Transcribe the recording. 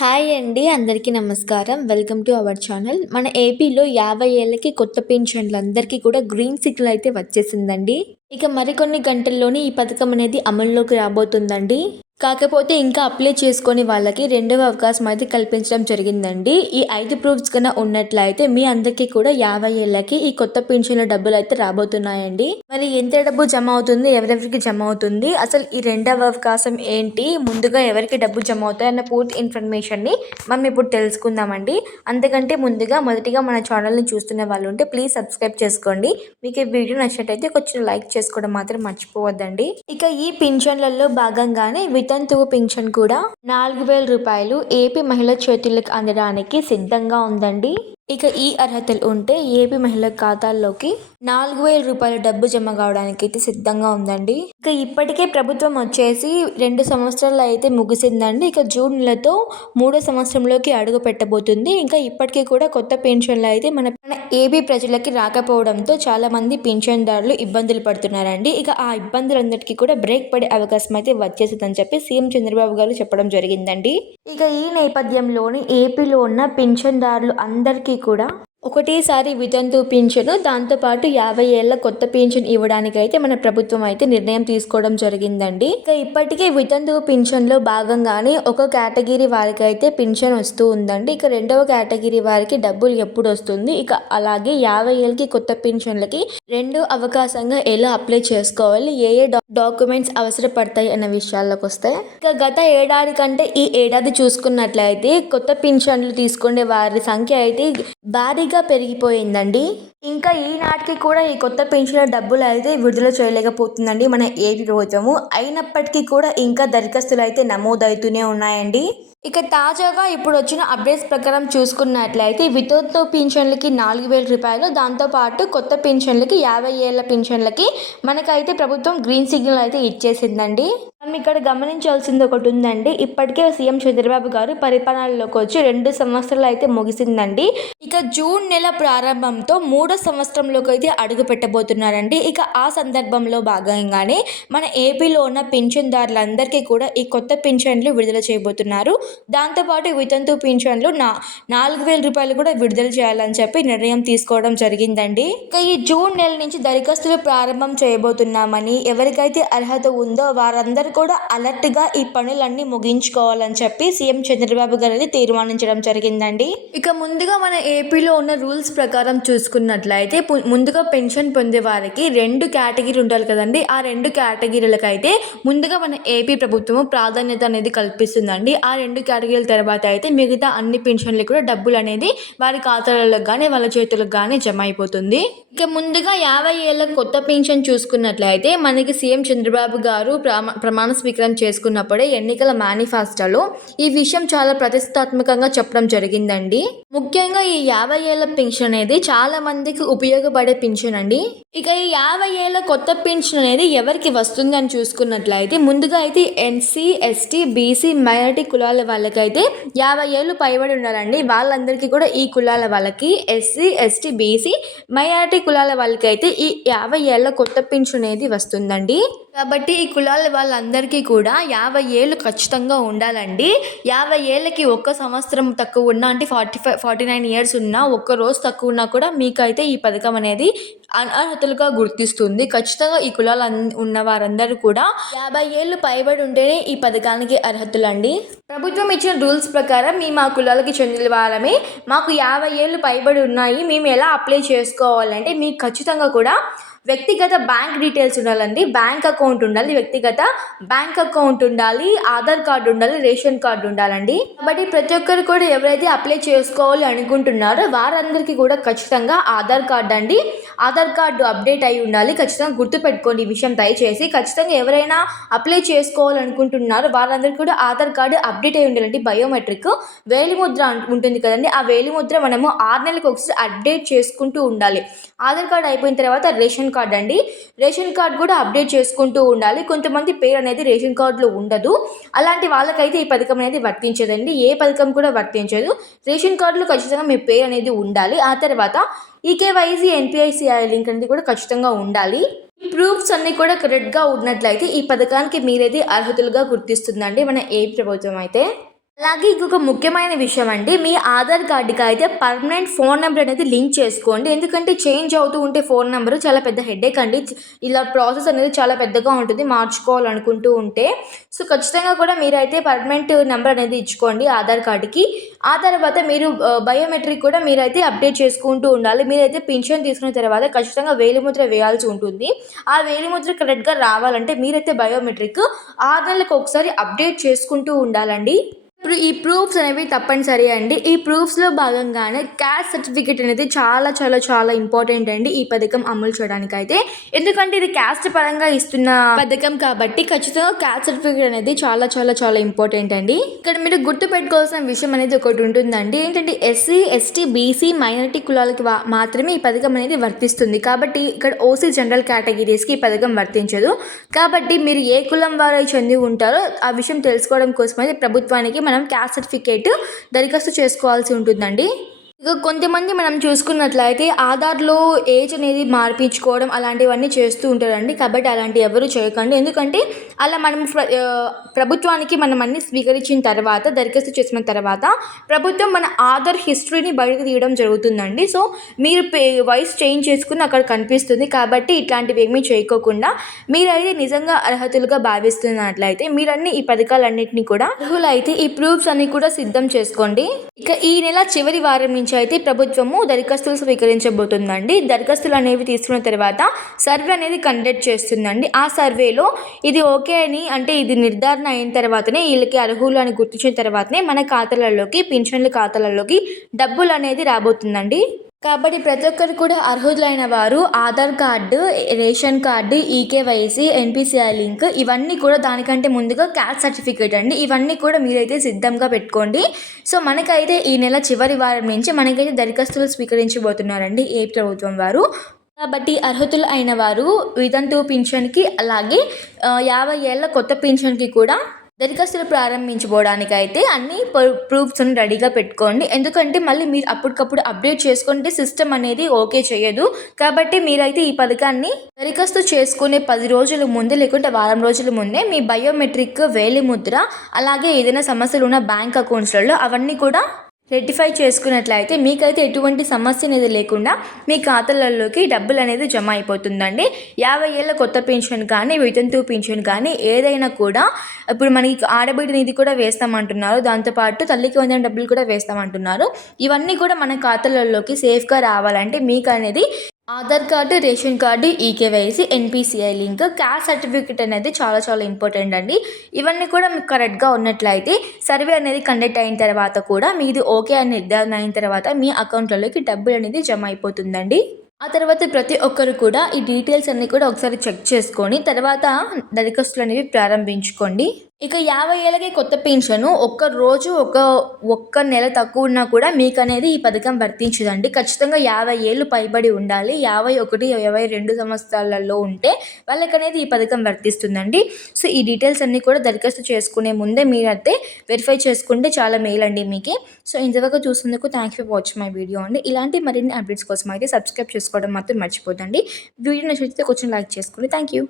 Hi అండి. అందరికీ నమస్కారం. Welcome to our channel. మన ఏపీలో 50 ఏళ్ళకి కొత్త పెన్షన్‌లందరికీ కూడా గ్రీన్ సిగ్నల్ అయితే వచ్చేసిందండి. ఇక మరికొన్ని గంటల్లోనే ఈ పథకం అనేది అమల్లోకి రాబోతుందండి. కాకపోతే ఇంకా అప్లై చేసుకొని వాళ్ళకి రెండవ అవకాశం అయితే కల్పించడం జరిగిందండి. ఈ 5 ప్రూఫ్స్ కన్నా ఉన్నట్లయితే మీ అందరికీ కూడా 50 ఏళ్ళకి ఈ కొత్త పెన్షన్‌ల డబ్బులైతే రాబోతున్నాయండి. మరి ఎంత డబ్బు జమ అవుతుంది? ఎవరెవరికి జమ అవుతుంది? అసలు ఈ రెండవ అవకాశం ఏంటి? ముందుగా ఎవరికి డబ్బు జమ అవుతాయి అన్న పూర్తి ఇన్ఫర్మేషన్‌ని మనం ఇప్పుడు తెలుసుకుందామండి. అంతకంటే ముందుగా మొదటిగా మన ఛానల్‌ని చూస్తున్న వాళ్ళు ఉంటే ప్లీజ్ సబ్స్క్రైబ్ చేసుకోండి. మీకు ఈ వీడియో నచ్చినట్టయితే కొంచెం లైక్ చేసుకోవడం మాత్రం మర్చిపోవద్దండి. ఇక ఈ పింఛన్లలో భాగంగానే వితంతువు పింఛన్ కూడా 4,000 రూపాయలు ఏపీ మహిళ చేతులకు అందడానికి సిద్ధంగా ఉందండి. ఇక ఈ అర్హతలు ఉంటే ఏపీ మహిళల ఖాతాల్లోకి 4,000 రూపాయల డబ్బు జమ కావడానికి అయితే సిద్ధంగా ఉందండి. ఇక ఇప్పటికే ప్రభుత్వం వచ్చేసి 2 సంవత్సరాలు అయితే ముగిసిందండి. ఇక జూన్ నెలతో 3వ సంవత్సరంలోకి అడుగు పెట్టబోతుంది. ఇంకా ఇప్పటికీ కూడా కొత్త పెన్షన్లు అయితే మన ఏపీ ప్రజలకి రాకపోవడంతో చాలా మంది పింఛన్దారులు ఇబ్బందులు పడుతున్నారండి. ఇక ఆ ఇబ్బందులందరికీ కూడా బ్రేక్ పడే అవకాశం అయితే వచ్చేసిందని చెప్పి సీఎం చంద్రబాబు గారు చెప్పడం జరిగిందండి. ఇక ఈ నేపథ్యంలోని ఏపీలో ఉన్న పింఛన్దారులు అందరికీ కూడా ఒకటేసారి వితంతు పింఛను, దాంతోపాటు 50 ఏళ్ల కొత్త పింఛన్ ఇవ్వడానికైతే మన ప్రభుత్వం అయితే నిర్ణయం తీసుకోవడం జరిగిందండి. ఇక ఇప్పటికే వితంతు పింఛన్లో భాగంగానే ఒక కేటగిరీ వారికి అయితే పింఛన్ వస్తూ ఉందండి. ఇక రెండవ కేటగిరీ వారికి డబ్బులు ఎప్పుడు వస్తుంది, ఇక అలాగే 50 ఏళ్ళకి కొత్త పింఛన్లకి రెండో అవకాశంగా ఎలా అప్లై చేసుకోవాలి, ఏ డాక్యుమెంట్స్ అవసరపడతాయి అన్న విషయాల్లోకి వస్తే ఇక గత ఏడాది కంటే ఈ ఏడాది చూసుకున్నట్లయితే కొత్త పింఛన్లు తీసుకునే వారి సంఖ్య అయితే భారీగా పెరిగిపోయిందండి. ఇంకా ఈనాటికి కూడా ఈ కొత్త పెన్షన్ల డబ్బులు అయితే విడుదల చేయలేకపోతుందండి మన ఏపీ ప్రభుత్వము. అయినప్పటికీ కూడా ఇంకా దరఖాస్తులు అయితే నమోదవుతూనే ఉన్నాయండి. ఇక తాజాగా ఇప్పుడు వచ్చిన అప్డేట్స్ ప్రకారం చూసుకున్నట్లయితే వితంతు పింఛన్లకి 4,000 రూపాయలు, దాంతోపాటు కొత్త పింఛన్లకి 50 ఏళ్ళ పింఛన్లకి మనకైతే ప్రభుత్వం గ్రీన్ సిగ్నల్ అయితే ఇచ్చేసిందండి. మనం ఇక్కడ గమనించాల్సింది ఒకటి ఉందండి. ఇప్పటికే సీఎం చంద్రబాబు గారు పరిపాలనలోకి వచ్చి 2 సంవత్సరాలు అయితే ముగిసిందండి. ఇక జూన్ నెల ప్రారంభంతో 3వ సంవత్సరంలోకి అయితే అడుగు పెట్టబోతున్నారండి. ఇక ఆ సందర్భంలో భాగంగానే మన ఏపీలో ఉన్న పింఛన్దారులందరికీ కూడా ఈ కొత్త పింఛన్లు విడుదల చేయబోతున్నారు. దాంతోపాటు వితంతు పింఛన్లు 4,000 రూపాయలు కూడా విడుదల చేయాలని చెప్పి నిర్ణయం తీసుకోవడం జరిగిందండి. ఇక ఈ జూన్ నెల నుంచి దరఖాస్తులు ప్రారంభం చేయబోతున్నామని, ఎవరికైతే అర్హత ఉందో వారందరూ కూడా అలర్ట్గా ఈ పనులన్నీ ముగించుకోవాలని చెప్పి సీఎం చంద్రబాబు గారు తీర్మానించడం జరిగిందండి. ఇక ముందుగా మన ఏపీలో ఉన్న రూల్స్ ప్రకారం చూసుకున్నట్లయితే ముందుగా పెన్షన్ పొందే వారికి 2 కేటగిరీ ఉండాలి కదండి. ఆ 2 కేటగిరీలకైతే ముందుగా మన ఏపీ ప్రభుత్వము ప్రాధాన్యత అనేది కల్పిస్తుందండి. ఆ 2 కేటగిరీల తర్వాత అయితే మిగతా అన్ని పెన్షన్లు కూడా డబ్బులు అనేది వారి ఖాతాలలో కానీ వాళ్ళ చేతులకు కానీ జమ అయిపోతుంది. ఇక ముందుగా 50 ఏళ్ళ కొత్త పెన్షన్ చూసుకున్నట్లయితే మనకి సీఎం చంద్రబాబు గారు ప్రమాణ స్వీకారం చేసుకున్నప్పుడే ఎన్నికల మేనిఫెస్టోలో ఈ విషయం చాలా ప్రతిష్టాత్మకంగా చెప్పడం జరిగిందండి. ముఖ్యంగా ఈ 50 ఏళ్ళ పెన్షన్ అనేది చాలా మందికి ఉపయోగపడే పెన్షన్ అండి. ఇక ఈ 50 ఏళ్ళ కొత్త పెన్షన్ అనేది ఎవరికి వస్తుంది అని చూసుకున్నట్లయితే ముందుగా అయితే ఎస్సీ, ఎస్టీ, బీసీ, మైనారిటీ కులాల వాళ్ళకైతే 50 ఏళ్ళు పైబడి ఉండాలండి. వాళ్ళందరికీ కూడా ఈ కులాల వాళ్ళకి ఎస్సీ, ఎస్టీ, బీసీ, మైనారిటీ కులాల వాళ్ళకైతే ఈ 50 ఏళ్ళ కొత్త పెన్షన్ అనేది వస్తుందండి. కాబట్టి ఈ కులాల వాళ్ళందరికీ కూడా 50 ఏళ్ళు ఖచ్చితంగా ఉండాలండి. 50 ఏళ్ళకి ఒక్క సంవత్సరం తక్కువ ఉన్నా, అంటే 49 ఇయర్స్ ఉన్నా, ఒక్క రోజు తక్కువ ఉన్నా కూడా మీకైతే ఈ పథకం అనేది అనర్హతలుగా గుర్తిస్తుంది. ఖచ్చితంగా ఈ కులాలు ఉన్న వారందరూ కూడా 50 ఏళ్ళు పైబడి ఉంటేనే ఈ పథకానికి అర్హతలండి. ప్రభుత్వం ఇచ్చిన రూల్స్ ప్రకారం మా కులాలకి చెందిన వాళ్ళమే, మాకు 50 ఏళ్ళు పైబడి ఉన్నాయి, మేము ఎలా అప్లై చేసుకోవాలంటే మీకు ఖచ్చితంగా కూడా వ్యక్తిగత బ్యాంక్ డీటెయిల్స్ ఉండాలండి. బ్యాంక్ అకౌంట్ ఉండాలి, వ్యక్తిగత బ్యాంక్ అకౌంట్ ఉండాలి, ఆధార్ కార్డు ఉండాలి, రేషన్ కార్డు ఉండాలండి. కాబట్టి ప్రతి ఒక్కరు కూడా ఎవరైతే అప్లై చేసుకోవాలి అనుకుంటున్నారో వారందరికీ కూడా ఖచ్చితంగా ఆధార్ కార్డు అండి. ఆధార్ కార్డు అప్డేట్ అయి ఉండాలి. ఖచ్చితంగా గుర్తుపెట్టుకోండి ఈ విషయం దయచేసి. ఖచ్చితంగా ఎవరైనా అప్లై చేసుకోవాలనుకుంటున్నారో వారందరికీ కూడా ఆధార్ కార్డు అప్డేట్ అయి ఉండాలండి. బయోమెట్రిక్ వేలిముద్ర ఉంటుంది కదండి, ఆ వేలిముద్ర మనము 6 నెలలకు ఒకసారి అప్డేట్ చేసుకుంటూ ఉండాలి. ఆధార్ కార్డు అయిపోయిన తర్వాత రేషన్ కార్డ్ అండి. రేషన్ కార్డ్ కూడా అప్డేట్ చేసుకుంటూ ఉండాలి. కొంతమంది పేరు అనేది రేషన్ కార్డులో ఉండదు. అలాంటి వాళ్ళకైతే ఈ పథకం అనేది వర్తించదండి. ఏ పథకం కూడా వర్తించదు. రేషన్ కార్డులో ఖచ్చితంగా మీ పేరు అనేది ఉండాలి. ఆ తర్వాత ఈకేవైసీ, ఎన్పిఐసిఐ లింక్ అనేది కూడా ఖచ్చితంగా ఉండాలి. ఈ ప్రూఫ్స్ అన్నీ కూడా కరెక్ట్గా ఉన్నట్లయితే ఈ పథకానికి మీరైతే అర్హతలుగా గుర్తిస్తుందండి మన ఏ ప్రభుత్వం అయితే. అలాగే ఇంకొక ముఖ్యమైన విషయం అండి, మీ ఆధార్ కార్డ్‌కి అయితే పర్మనెంట్ ఫోన్ నంబర్ అనేది లింక్ చేసుకోండి. ఎందుకంటే చేంజ్ అవుతూ ఉంటే ఫోన్ నంబరు చాలా పెద్ద హెడేక్ అండి. ఇలా ప్రాసెస్ అనేది చాలా పెద్దగా ఉంటుంది మార్చుకోవాలనుకుంటూ ఉంటే. సో, ఖచ్చితంగా కూడా మీరైతే పర్మనెంట్ నంబర్ అనేది ఇచ్చుకోండి ఆధార్ కార్డ్‌కి. ఆ తర్వాత మీరు బయోమెట్రిక్ కూడా మీరైతే అప్డేట్ చేసుకుంటూ ఉండాలి. మీరైతే పింఛన్ తీసుకున్న తర్వాత ఖచ్చితంగా వేలిముద్ర వేయాల్సి ఉంటుంది. ఆ వేలిముద్ర కరెక్ట్‌గా రావాలంటే మీరైతే బయోమెట్రిక్ 6 నెలలకు ఒకసారి అప్డేట్ చేసుకుంటూ ఉండాలండి. ఇప్పుడు ఈ ప్రూఫ్స్ అనేవి తప్పనిసరి అండి. ఈ ప్రూఫ్స్‌లో భాగంగానే క్యాస్ట్ సర్టిఫికేట్ అనేది చాలా ఇంపార్టెంట్ అండి ఈ పథకం అమలు చేయడానికైతే. ఎందుకంటే ఇది క్యాస్ట్ పరంగా ఇస్తున్న పథకం కాబట్టి ఖచ్చితంగా క్యాస్ట్ సర్టిఫికేట్ అనేది చాలా ఇంపార్టెంట్ అండి. ఇక్కడ మీరు గుర్తుపెట్టుకోవాల్సిన విషయం అనేది ఒకటి ఉంటుందండి. ఏంటంటే ఎస్సీ, ఎస్టీ, బీసీ, మైనారిటీ కులాలకి మాత్రమే ఈ పథకం అనేది వర్తిస్తుంది. కాబట్టి ఇక్కడ ఓసీ జనరల్ కేటగిరీస్‌కి ఈ పథకం వర్తించదు. కాబట్టి మీరు ఏ కులం వారై చెంది ఉంటారో ఆ విషయం తెలుసుకోవడం కోసమైతే ప్రభుత్వానికి మనం క్యాస్ట్ సర్టిఫికేట్ దరఖాస్తు చేసుకోవాల్సి ఉంటుందండి. ఇక కొంతమంది మనం చూసుకున్నట్లయితే ఆధార్‌లో ఏజ్ అనేది మార్పించుకోవడం అలాంటివన్నీ చేస్తూ ఉంటారండి. కాబట్టి అలాంటివి ఎవరు చేయకండి. ఎందుకంటే అలా మనం ప్రభుత్వానికి మనం అన్నీ స్వీకరించిన తర్వాత, దరఖాస్తు చేసిన తర్వాత ప్రభుత్వం మన ఆధార్ హిస్టరీని బయటకు తీయడం జరుగుతుందండి. సో, మీరు వయసు చేంజ్ చేసుకుని అక్కడ కనిపిస్తుంది. కాబట్టి ఇట్లాంటివి ఏమీ చేయకోకుండా మీరైతే నిజంగా అర్హతులుగా భావిస్తున్నట్లయితే మీరన్నీ ఈ పథకాలన్నింటినీ కూడా అర్హులైతే ఈ ప్రూఫ్స్ అన్నీ కూడా సిద్ధం చేసుకోండి. ఇక ఈ నెల చివరి వారం నుంచి అయితే ప్రభుత్వము దరఖాస్తులు స్వీకరించబోతుందండి. దరఖాస్తులు అనేవి తీసుకున్న తర్వాత సర్వే అనేది కండక్ట్ చేస్తుందండి. ఆ సర్వేలో ఇది ఓకే అని అంటే ఇది నిర్ధారణ అయిన తర్వాతనే వీళ్ళకి అర్హులు అని గుర్తించిన తర్వాతనే మన ఖాతాలలోకి పింఛన్ల ఖాతాలలోకి డబ్బులు అనేది రాబోతుందండి. కాబట్టి ప్రతి ఒక్కరు కూడా అర్హులైన వారు Aadhaar card, ration card, eKYC, NPCI link ఇవన్నీ కూడా దానికంటే ముందుగా క్యాస్ట్ సర్టిఫికేట్ అండి. ఇవన్నీ కూడా మీరైతే సిద్ధంగా పెట్టుకోండి. సో, మనకైతే ఈ నెల చివరి వారం నుంచి మనకైతే దరఖాస్తులు స్వీకరించబోతున్నారండి ఏపీ ప్రభుత్వం వారు. కాబట్టి అర్హులు అయిన వారు వితంతు పింఛన్‌కి అలాగే 50 ఏళ్ల కొత్త పింఛన్‌కి కూడా దరఖాస్తులు ప్రారంభించుకోవడానికైతే అన్ని ప్రూఫ్స్ అన్ని రెడీగా పెట్టుకోండి. ఎందుకంటే మళ్ళీ మీరు అప్పటికప్పుడు అప్డేట్ చేసుకుంటే సిస్టమ్ అనేది ఓకే చేయదు. కాబట్టి మీరైతే ఈ పథకాన్ని దరఖాస్తు చేసుకునే 10 రోజుల ముందే లేకుంటే వారం రోజుల ముందే మీ బయోమెట్రిక్, వేలిముద్ర అలాగే ఏదైనా సమస్యలు ఉన్న బ్యాంక్ అకౌంట్స్‌లలో అవన్నీ కూడా రెక్టిఫై చేసుకున్నట్లయితే మీకైతే ఎటువంటి సమస్య అనేది లేకుండా మీ ఖాతాలలోకి డబ్బులు అనేది జమ అయిపోతుందండి. 50 ఏళ్ల కొత్త పెన్షన్ కానీ, వితంతు పెన్షన్ కానీ ఏదైనా కూడా ఇప్పుడు మనకి ఆడబిడ్డ నిధి కూడా వేస్తామంటున్నారు. దాంతోపాటు తల్లికి వందనం డబ్బులు కూడా వేస్తామంటున్నారు. ఇవన్నీ కూడా మన ఖాతాలలోకి సేఫ్గా రావాలంటే మీకు అనేది Aadhaar card, ration card, eKYC, NPCI link, caste certificate అనేది చాలా ఇంపార్టెంట్ అండి. ఇవన్నీ కూడా మీకు కరెక్ట్గా ఉన్నట్లయితే సర్వే అనేది కండక్ట్ అయిన తర్వాత కూడా మీది ఓకే అని నిర్ధారణ అయిన తర్వాత మీ అకౌంట్లలోకి డబ్బులు అనేది జమ అయిపోతుందండి. ఆ తర్వాత ప్రతి ఒక్కరు కూడా ఈ డీటెయిల్స్ అన్నీ కూడా ఒకసారి చెక్ చేసుకొని తర్వాత దరఖాస్తులు అనేవి ప్రారంభించుకోండి. ఇక 50 ఏళ్ళకి కొత్త పెన్షను ఒక్క నెల తక్కువ ఉన్నా కూడా మీకు అనేది ఈ పథకం వర్తించదండి. ఖచ్చితంగా 50 ఏళ్ళు పైబడి ఉండాలి. 51, 22 సంవత్సరాలలో ఉంటే వాళ్ళకనేది ఈ పథకం వర్తిస్తుందండి. సో, ఈ డీటెయిల్స్ అన్నీ కూడా దరఖాస్తు చేసుకునే ముందే మీరైతే వెరిఫై చేసుకుంటే చాలా మేలండి మీకే. సో, ఇంతవరకు చూసినందుకు thank you for watching my video అండి. ఇలాంటి మరిన్ని అప్డేట్స్ కోసం అయితే సబ్స్క్రైబ్ చేసుకోవడం మాత్రం మర్చిపోద్దండి. వీడియో నచ్చితే కొంచెం లైక్ చేసుకోండి. Thank you.